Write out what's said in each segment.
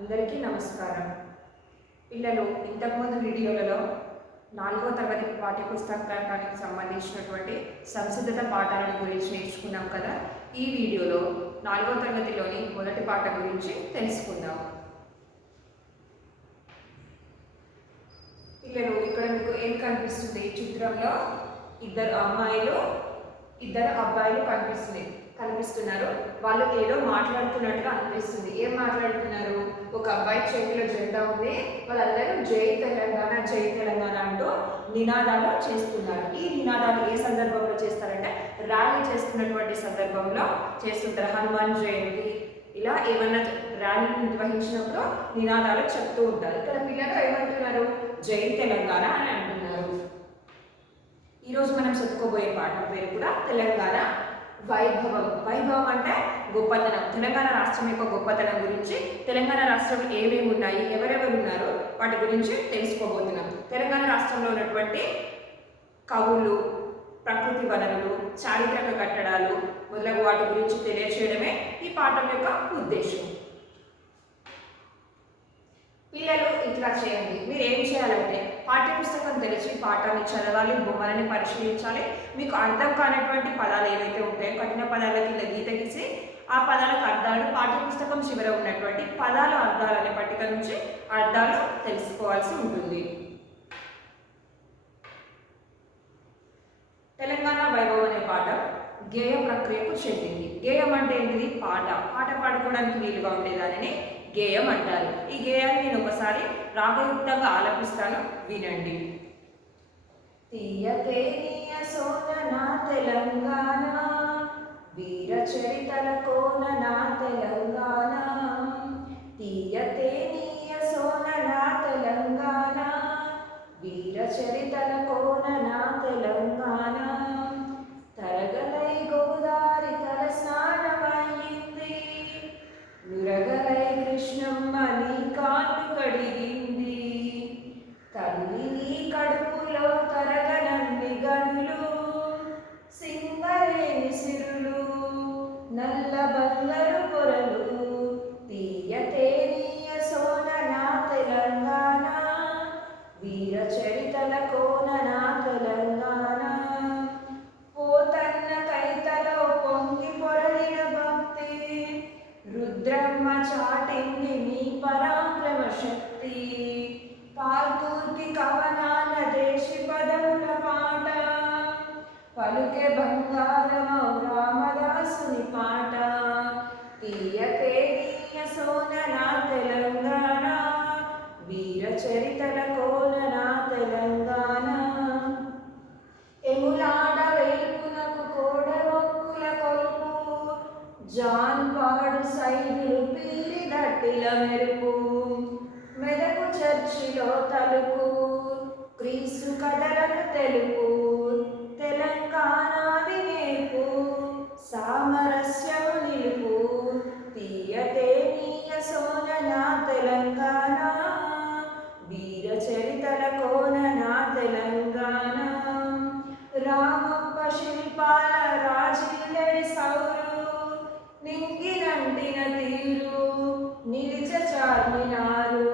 అందరికీ నమస్కారం. పిల్లలు ఇంతకుముందు వీడియోలలో 4వ తరగతి పాఠ్యపుస్తకానికి సంబంధించినటువంటి సంసిద్ధత పాఠాలను గురించి నేర్చుకున్నాం కదా. ఈ వీడియోలో 4వ తరగతిలోని మొదటి పాఠం గురించి తెలుసుకుందాం. పిల్లలు ఇక్కడ మీకు ఏం కనిపిస్తుంది? చిత్రంలో ఇద్దరు అమ్మాయిలు ఇద్దరు అబ్బాయిలు కనిపిస్తున్నారు. వాళ్ళు ఏదో మాట్లాడుతున్నట్టుగా అనిపిస్తుంది. ఏం మాట్లాడుతున్నారు? ఒక అబ్బాయి చేతిలో జెండా ఉంది. వాళ్ళందరూ జై తెలంగాణ జై తెలంగాణ అంటూ నినాదాలు చేస్తున్నారు. ఈ నినాదాలు ఏ సందర్భంలో చేస్తారంటే ర్యాలీ చేస్తున్నటువంటి సందర్భంలో చేస్తుంటారు. హనుమాన్ జయంతి ఇలా ఏమన్నా ర్యాలీ నిర్వహించినప్పుడు నినాదాలు చెప్తూ ఉంటారు. ఇక్కడ పిల్లలు ఏమంటున్నారు? జై తెలంగాణ అని అంటున్నారు. ఈరోజు మనం చెప్పుకోబోయే పాఠం పేరు కూడా తెలంగాణ వైభవం. వైభవం అంటే గొప్పతనం. తెలంగాణ రాష్ట్రం యొక్క గొప్పతనం గురించి, తెలంగాణ రాష్ట్రంలో ఏమేమి ఉన్నాయి, ఎవరెవరు ఉన్నారో వాటి గురించి తెలుసుకోబోతున్నాం. తెలంగాణ రాష్ట్రంలో ఉన్నటువంటి కవులు, ప్రకృతి వనరులు, చారిత్రక కట్టడాలు మొదలగు వాటి గురించి తెలియచేయడమే ఈ పాఠం యొక్క ఉద్దేశం. పిల్లలు ఇట్లా చేయండి. మీరు ఏం చేయాలంటే పాఠ్యపుస్తకం తెరిచి పాఠాన్ని చదవాలి, బొమ్మలని పరిశీలించాలి. మీకు అర్థం కానటువంటి పదాలు ఏవైతే ఉంటాయో కఠిన పదాలకి గీత గీసి ఆ పదాలకు అర్థాలు పాఠ్యపుస్తకం చివర ఉన్నటువంటి పదాల అర్థాలు అనే పట్టిక నుంచి అర్థాలు తెలుసుకోవాల్సి ఉంటుంది. తెలంగాణ వైభవం అనే పాఠం గేయ ప్రక్రియకు చెందింది. గేయం అంటే ఏంటిది? పాట పాడుకోవడానికి వీలుగా ఉండేదానిని గేయం అంటారు. ఈ గేయాన్ని నేను ఒకసారి రాగయుక్తంగా ఆలపిస్తాను, వినండి. తీయతేనియ సోన తెలంగాణ, వీర చరితల కోన నా తెలంగాణ. తీయతేనియ సోన తెలంగాణ, వీర చరితల కోన నా తెలంగాణ. తరగలై గోదారి తల స్నానమయ్యింది, నురగలై కృష్ణమ్మ నీ కాళ్ళు కడిగింది. తల్లి నీ కడుపులో తరగనన్ని గనులు, సింగరేని సిరులు, నల్ల బంగారు పొరలు. తీయతేనియ సోన నా తెలంగాణ, వీర చరితల కోన నా తెలంగాణ. పోతన్న కైతలో పొంగి పొరలిన భక్తి, రుద్రమ్మ చాటింది నీ పరాక్రమ శక్తి. పాల్తూర్తి కవనాల దేశి పదముల పాట, పలుకే బంగారమౌ రామదాసుని పాట. తీయతేనియ సోన నా తెలంగాణ, వీర చరితల కోన నా తెలంగాణ. ఎములాడ వేల్పునకు కోడవొక్కుల కొలుపు, జాన్పాడు సైదులు పిల్లి దట్టిల మెరుపు. మెదకు చర్చిలో తలుపు, క్రీస్తు కథలను తెలుపు. తెలంగాణది నేర్పు, సామరస్యము నిలుపు. తీయతేనియ సోన నా తెలంగాణ, వీర చరితల కోన నా తెలంగాణ. రామప్ప శిల్పాల రాజిల్లెడి సౌరు, నింగినంటిన తీరు నిలిచ చార్మినారు.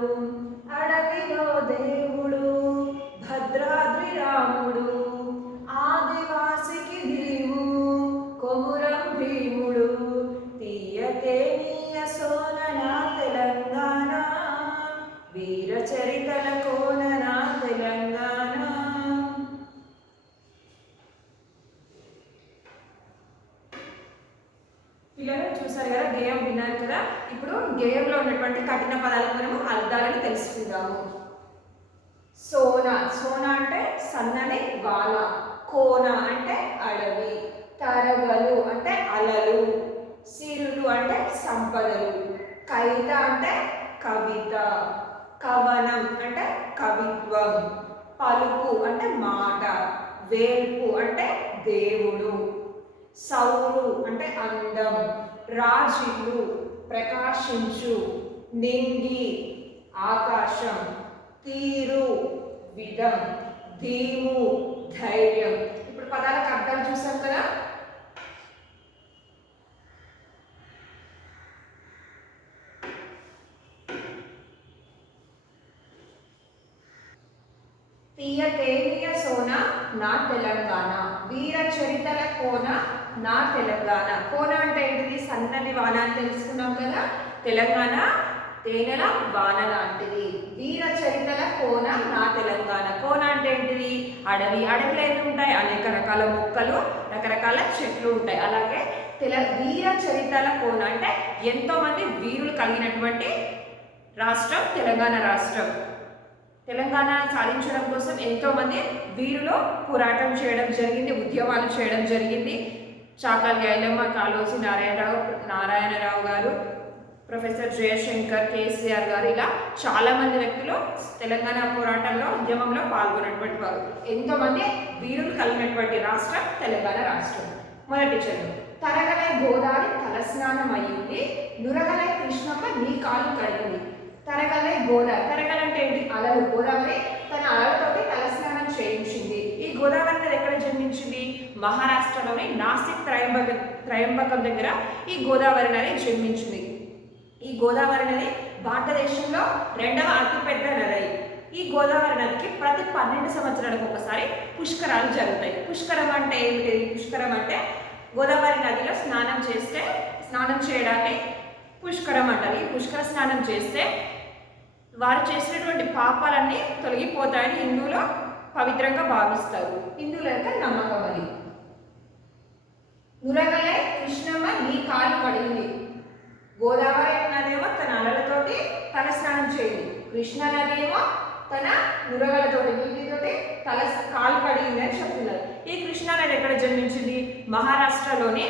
అడవిలో దేవుడు భద్రాద్రి రాముడు, ఆదివాసికి దిలీవు కొమురం భీముడు. తీయతేనియ సోన నా తెలంగాణ, వీర చరితల కోన నా తెలంగాణ. పిల్లలు చూసారు కదా, గేయం విన్నారు కదా. ఇప్పుడు గేయంలో ఉన్నటువంటి కఠిన పదాలకు మనము అర్థాలను తెలుసుకుందాము. సోన, సోన అంటే సన్నని వాన. కోన అంటే అడవి. తరగలు అంటే అలలు. సిరులు అంటే సంపదలు. కవిత అంటే కవిత. కవనం అంటే కవిత్వం. పలుకు అంటే మాట. వేల్పు అంటే దేవుడు. సౌరు అంటే అందం. రాజిల్లు ప్రకాశించు. నింగి ఆకాశం. తీరు విధం. ధీము ధైర్యం. ఇప్పుడు పదాలకు అర్థాలు చూసాం కదా. తీయ తేనియ సోన నా తెలంగాణ, వీర చరితల కోన నా తెలంగాణ. కోన అంటే ఏంటిది? సన్నని వాన అని తెలుసుకున్నాం కదా. తెలంగాణ తేనెల వాన లాంటిది. వీర చరితల కోన నా తెలంగాణ. కోన అంటే ఏంటిది? అడవి. అడవిలో ఏమి ఉంటాయి? అనేక రకాల మొక్కలు, రకరకాల చెట్లు ఉంటాయి. అలాగే వీర చరితల కోన అంటే ఎంతో మంది వీరులు కలిగినటువంటి రాష్ట్రం తెలంగాణ రాష్ట్రం. తెలంగాణ సాధించడం కోసం ఎంతో మంది వీరులు పోరాటం చేయడం జరిగింది, ఉద్యమాలు చేయడం జరిగింది. చాకలి ఐలమ్మ, కాళోజీ నారాయణరావు గారు, ప్రొఫెసర్ జయశంకర్, కేసీఆర్ గారు, ఇలా చాలామంది వ్యక్తులు తెలంగాణ పోరాటంలో ఉద్యమంలో పాల్గొన్నటువంటి వారు. ఎంతోమంది వీరులు కలిగినటువంటి రాష్ట్రం తెలంగాణ రాష్ట్రం. మొదటి చదువు. తరగలే గోదావరి తలస్నానం అయ్యింది, నురగలే కృష్ణమ్మ నీ కాలు కడిగింది. తరగలే గోదావరి. తరగలు అంటే ఏంటి? అలలు. గోదావరి తన అలలతోటి తలస్నానం చేయించింది. ఈ గోదావరి అనేది ఎక్కడ జన్మించింది? మహారాష్ట్రలోని నాసిక్ త్రయంబకం దగ్గర ఈ గోదావరి నది జన్మించింది. ఈ గోదావరి నది భారతదేశంలో 2వ అతిపెద్ద నది. ఈ గోదావరి నదికి ప్రతి 12 సంవత్సరాలకు ఒకసారి పుష్కరాలు జరుగుతాయి. పుష్కరం అంటే ఏమిటి? పుష్కరం అంటే గోదావరి నదిలో స్నానం చేయడాన్ని పుష్కరం అంటారు. ఈ పుష్కర స్నానం చేస్తే వారు చేసినటువంటి పాపాలన్నీ తొలగిపోతాయని హిందువులు పవిత్రంగా భావిస్తారు. హిందువుల యొక్క నమ్మకం అది. నురగలే కృష్ణమ్మ నీ కాలు కడిగింది. గోదావరి నదేమో తన అలలతోటి తల స్నానం చేయండి, కృష్ణ నది ఏమో తన నురగలతోటి నీటితోటి కాలు కడిగింది అని చెప్తున్నారు. ఈ కృష్ణా నది ఎక్కడ జన్మించింది? మహారాష్ట్రలోని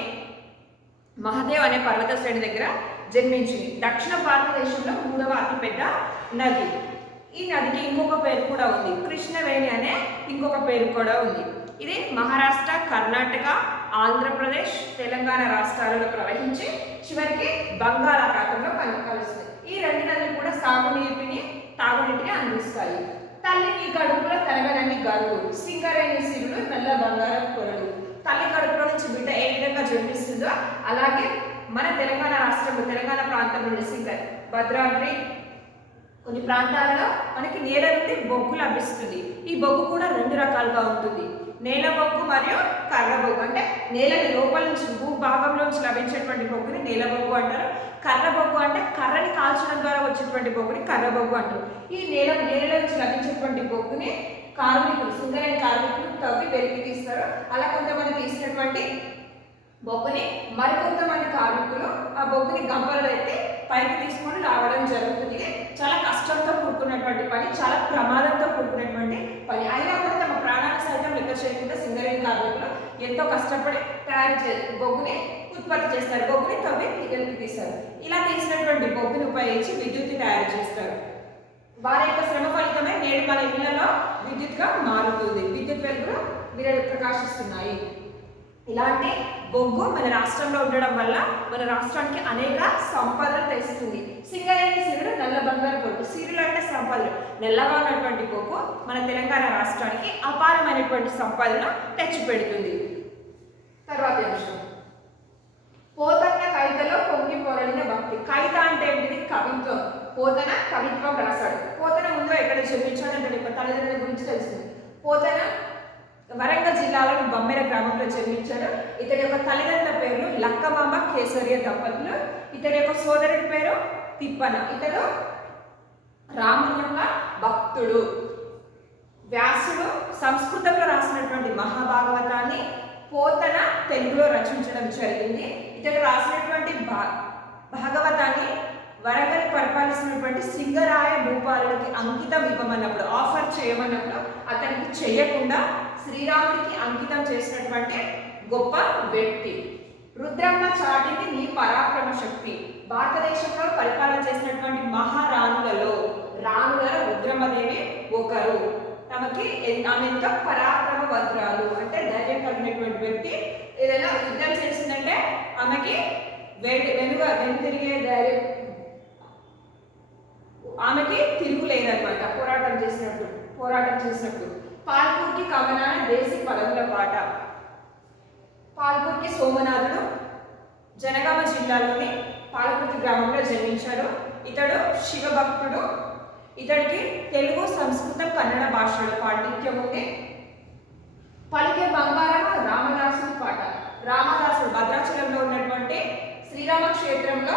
మహదేవ్ అనే పర్వత శ్రేణి దగ్గర జన్మించింది. దక్షిణ భారతదేశంలో 3వ అతిపెద్ద నది. ఈ నదికి ఇంకొక పేరు కూడా ఉంది, కృష్ణవేణి అనే ఇంకొక పేరు కూడా ఉంది. ఇది మహారాష్ట్ర, కర్ణాటక, ఆంధ్రప్రదేశ్, తెలంగాణ రాష్ట్రాలలో ప్రవహించి చివరికి బంగాళాఖాతంలో కలుస్తుంది. ఈ 2 నదులు కూడా తాగునీటిని అందిస్తాయి. తల్లి నీ కడుపులో తరగనన్ని గరుడు, సింగరేణి సిరులు, నల్ల బంగారం కొరడు. తల్లి కడుపులో నుంచి బిడ్డ ఏ విధంగా జన్మిస్తుందో అలాగే మన తెలంగాణ రాష్ట్రంలో, తెలంగాణ ప్రాంతంలో భద్రాద్రి కొన్ని ప్రాంతాలలో మనకి నేల నుండి బొగ్గు లభిస్తుంది. ఈ బొగ్గు కూడా 2 రకాలుగా ఉంటుంది. నేల బొగ్గు మరియు కర్ర బొగ్గు. అంటే నేలని లోపల నుంచి భూభాగంలో నుంచి లభించేటువంటి బొగ్గుని నేల బొగ్గు అంటారు. కర్ర బొగ్గు అంటే కర్రని కాల్చడం ద్వారా వచ్చేటువంటి బొగ్గుని కర్ర బొగ్గు అంటారు. ఈ నేల నుంచి లభించేటువంటి బొగ్గుని సింగరేణి కార్మికులు తవ్వి వెలికి తీస్తారు. అలా కొంతమంది తీసినటువంటి బొగ్గుని మరికొంతమంది కార్మికులు ఆ బొగ్గుని గంపలు ఎత్తి పైకి తీసుకొని రావడం జరుగుతుంది. చాలా కష్టంతో కూడుకున్నటువంటి పని, చాలా ప్రమాదంతో కూడుకున్నటువంటి పని. అయినా కూడా తమ ప్రాణాలను సైతం లెక్క చేయకుండా సింగరేణి కార్మికులు ఎంతో కష్టపడి బొగ్గుని ఉత్పత్తి చేస్తారు. బొగ్గుని తవ్వి వెలికి తీస్తారు. ఇలా తీసినటువంటి బొగ్గుని ఉపయోగించి విద్యుత్ని తయారు చేస్తారు. వారి యొక్క శ్రమ ఫలితమే నేడు మన ఇళ్లలో విద్యుత్గా మారుతుంది. విద్యుత్ వెలుగులు ప్రకాశిస్తున్నాయి. ఇలాంటి బొగ్గు మన రాష్ట్రంలో ఉండడం వల్ల మన రాష్ట్రానికి అనేక సంపదలు తెస్తుంది. సింగరేణి సిరులు, నల్ల బంగారు బొగ్గు. సిరులు అంటే సంపదలు. నల్లగా ఉన్నటువంటి బొగ్గు మన తెలంగాణ రాష్ట్రానికి అపారమైనటువంటి సంపదను తెచ్చిపెడుతుంది. తర్వాత అంశం. పోతన్న కవితలో పొంగి పొరలిన భక్తి. కవిత అంటే ఏంటిది? కవిత్వం. పోతన కవిత్వం రాశాడు. పోతన ముందు ఎక్కడ జన్మించాడంటే తల్లిదండ్రుల గురించి తెలుస్తుంది. పోతన వరంగల్ జిల్లాలోని బొమ్మెర గ్రామంలో జన్మించాడు. ఇతడి యొక్క తల్లిదండ్రుల పేర్లు లక్కమాంబ, కేసరియ దంపతులు. ఇతడి యొక్క సోదరుడి పేరు తిప్పన. ఇతడు రాముని యొక్క భక్తుడు. వ్యాసుడు సంస్కృతంలో రాసినటువంటి మహాభాగవతాన్ని పోతన తెలుగులో రచించడం జరిగింది. ఇతడు రాసినటువంటి భాగవతాన్ని వరంగల్ పరిపాలిస్తున్నటువంటి సింగరాయ భూపాలుడికి అంకితం ఇవ్వమన్నప్పుడు, ఆఫర్ చేయమన్నప్పుడు అతనికి చేయకుండా శ్రీరాముడికి అంకితం చేసినటువంటి గొప్ప వ్యక్తి. రుద్రమ్మ చాటింది నీ పరాక్రమ శక్తి. భారతదేశంలో పరిపాలన చేసినటువంటి మహారాణులలో రుద్రమ్మదేవి ఒకరు. ఆమె ఎంతో పరాక్రమవంతురాలు, అంటే ధైర్యం కలిగినటువంటి వ్యక్తి. ఏదైనా యుద్ధం చేసిందంటే ఆమెకి వెనుతిరిగే ధైర్యం, ఆమెకి తిరుగులేదన్నమాట. పోరాటం చేసినప్పుడు. పాల్పూర్కి కమనాన దేశీ పదవుల పాట. పాల్పూర్కి సోమనాథుడు జనగామ జిల్లాలోని పాలకుర్తి గ్రామంలో జన్మించారు. ఇతడు శివభక్తుడు. ఇతడికి తెలుగు, సంస్కృతం, కన్నడ భాషల పాండిత్యం ఉంది. పలికే బంగారం రామదాసుడి పాట. రామదాసుడు భద్రాచలంలో ఉన్నటువంటి శ్రీరామ క్షేత్రంలో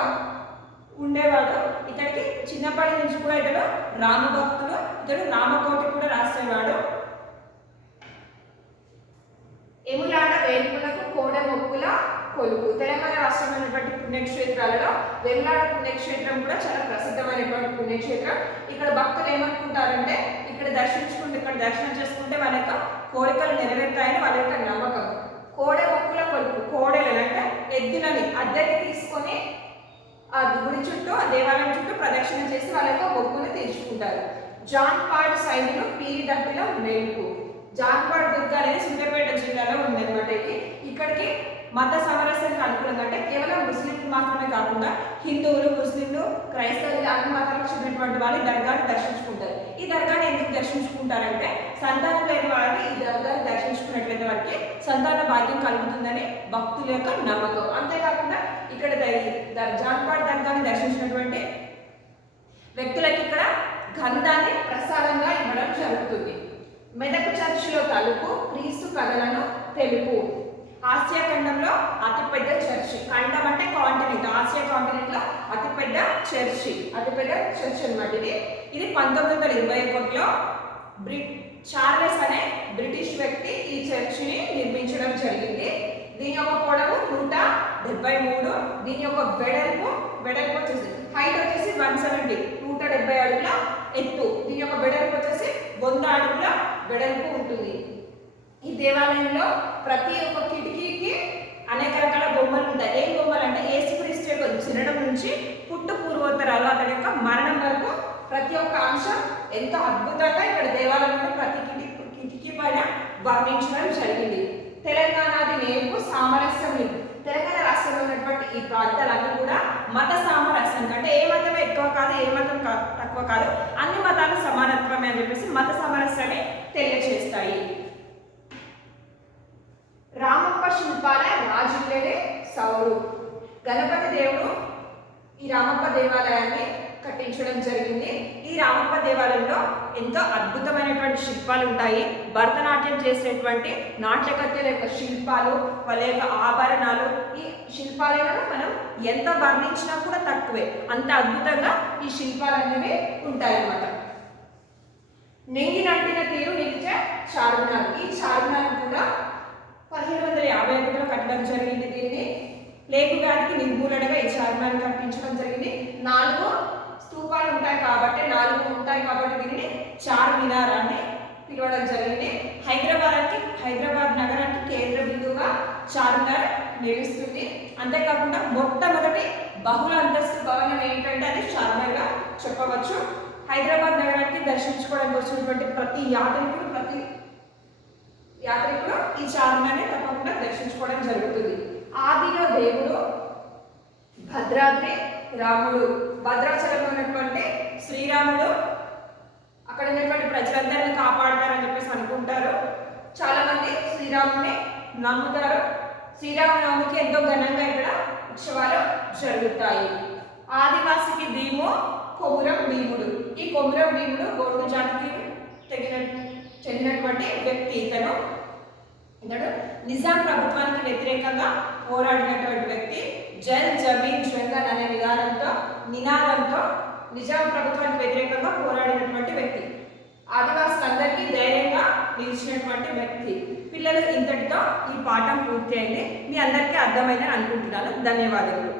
ఉండేవాడు. ఇతడికి చిన్నప్పటి నుంచి కూడా ఇతడు రామభక్తుడు. ఇతడు రామకోటి కూడా రాసేవాడు. ఎములాడ వేల్పులకు కోడె మొక్కుల కొలుపు. తెలంగాణ రాష్ట్రమైనటువంటి పుణ్యక్షేత్రాలలో వెల్లాడ పుణ్యక్షేత్రం కూడా చాలా ప్రసిద్ధమైనటువంటి పుణ్యక్షేత్రం. ఇక్కడ భక్తులు ఏమనుకుంటారంటే ఇక్కడ దర్శనం చేసుకుంటే వాళ్ళ యొక్క కోరికలు నెరవేరుతాయని వాళ్ళ యొక్క నమ్మకం. కోడె మొక్కుల కొలుపు. కోడెలు అంటే ఎద్దులని అద్దెకి తీసుకొని ఆ గుడి చుట్టూ, ఆ దేవాలయం చుట్టూ ప్రదక్షిణ చేసి వాళ్ళ యొక్క మొక్కులు తీర్చుకుంటారు. జాన్పాడ్ సైన్యులు పీరిదట్టిలో నెలుపు. జాన్పాడ్ దుర్గ అనేది సూర్యాపేట జిల్లాలో ఉందన్నమాట. ఇక్కడికి మత సామరస్యానికి అనుకూలంగా, అంటే కేవలం ముస్లింలు మాత్రమే కాకుండా హిందువులు, ముస్లింలు, క్రైస్తవులు అన్ని మతాలకు చెందినటువంటి వాళ్ళు ఈ దర్గాని దర్శించుకుంటారు. ఈ దర్గాని ఎందుకు దర్శించుకుంటారంటే సంతానం లేని వారిని ఈ దర్గాని దర్శించుకున్నట్లయితే వారికి సంతాన భాగ్యం కలుగుతుందని భక్తుల యొక్క నమ్మకం. అంతేకాకుండా ఇక్కడ జాన్పాడ్ దర్గాని దర్శించినటువంటి వ్యక్తులకి ఇక్కడ గంధాన్ని ప్రసాదంగా ఇవ్వడం జరుగుతుంది. మెదక్ చర్చిలో తలుపు క్రీస్తు కథలను తెలుపు. ఆసియా ఖండంలో అతిపెద్ద చర్చి. ఖండం అంటే కాంటినెంట్. ఆసియా కాంటినెంట్ లో అతిపెద్ద చర్చి అన్నమాట ఇది. 1921లో చార్లెస్ అనే బ్రిటిష్ వ్యక్తి ఈ చర్చిని నిర్మించడం జరిగింది. దీని యొక్క పొడవు 173. దీని యొక్క వెడల్పు వచ్చేసి హైట్ వచ్చేసి 170, 170 అడుగుల ఎత్తు. దీని యొక్క వెడల్పు వచ్చేసి 100 అడుగుల వెడల్పు ఉంటుంది. ఈ దేవాలయంలో ప్రతి ఒక్క కిటికీకి అనేక రకాల బొమ్మలు ఉంటాయి. ఏం బొమ్మలు అంటే యేసుక్రీస్తు యొక్క జననం నుంచి పుట్టు పూర్వోత్తరాలు, అతని యొక్క మరణం వరకు ప్రతి ఒక్క అంశం ఎంతో అద్భుతంగా ఇక్కడ దేవాలయంలో ప్రతి కిటికీ పైన వర్ణించడం జరిగింది. తెలంగాణది నేర్పు సామరస్యం. తెలంగాణ రాష్ట్రంలో ఉన్నటువంటి ఈ ప్రాంతాలన్నీ కూడా మత సామరస్యం, అంటే ఏ మతం ఎక్కువ కాదు, ఏ మతం తక్కువ కాదు, అన్ని మతాలు సమానత్వమే అని చెప్పేసి మత సామరస్యాన్ని తెలియజేస్తాయి. రామప్ప శిల్పాల రాజులేడే సౌరు. గణపతి దేవుడు ఈ రామప్ప దేవాలయాన్ని కట్టించడం జరిగింది. ఈ రామప్ప దేవాలయంలో ఎంతో అద్భుతమైనటువంటి శిల్పాలు ఉంటాయి. భరతనాట్యం చేసేటువంటి నాట్యకత్తెల యొక్క శిల్పాలు, వాళ్ళ యొక్క ఆభరణాలు, ఈ శిల్పాలను మనం ఎంత వర్ణించినా కూడా తక్కువే. అంత అద్భుతంగా ఈ శిల్పాలు అనేవి ఉంటాయన్నమాట. నెంగి నట్టిన తీరు నిలిచే చార్మినార్. ఈ చార్మినార్ కూడా 1751లో కట్టడం జరిగింది. దీన్ని ప్లేగు వ్యాధికి నిర్మూలనగా ఈ చార్మినార్ కట్టించడం జరిగింది. 4 స్తూపాలు ఉంటాయి కాబట్టి దీనిని చార్మినార్ అని పిలవడం జరిగింది. హైదరాబాద్ నగరానికి కేంద్ర బిందువుగా చార్మినార్ నిలుస్తుంది. అంతేకాకుండా మొట్టమొదటి బహుళ అంతస్తు భవనం ఏంటంటే అది చార్మినార్గా చెప్పవచ్చు. హైదరాబాద్ నగరానికి దర్శించుకోవడానికి వచ్చినటువంటి ప్రతి యాత్రికుడు ఈ చార్మినార్ని తప్పకుండా దర్శించుకోవడం జరుగుతుంది. ఆదిలో దేవుడు భద్రాద్రి రాముడు. భద్రాచలంలో ఉన్నటువంటి శ్రీరాముడు అక్కడ ఉన్నటువంటి ప్రజలందరినీ కాపాడతారని చెప్పేసి అనుకుంటారు. చాలా మంది శ్రీరాముని నమ్ముతారు. శ్రీరామనవమికి ఎంతో ఘనంగా ఇక్కడ ఉత్సవాలు జరుగుతాయి. ఆదివాసికి దీము కొమురం భీముడు. ఈ కొమురం భీముడు గోండు జాతికి చెందినటువంటి వ్యక్తి. ఇతడు నిజాం ప్రభుత్వానికి వ్యతిరేకంగా పోరాడినటువంటి వ్యక్తి. జల్ జమీన్ జంగల్ అనే నినాదంతో నిజాం ప్రభుత్వానికి వ్యతిరేకంగా పోరాడినటువంటి వ్యక్తి. ఆదివాసులందరికీ ధైర్యంగా నిలిచినటువంటి వ్యక్తి. పిల్లలు ఇంతటితో ఈ పాఠం పూర్తి అయింది. మీ అందరికీ అర్థమైందని అనుకుంటున్నాను. ధన్యవాదాలు.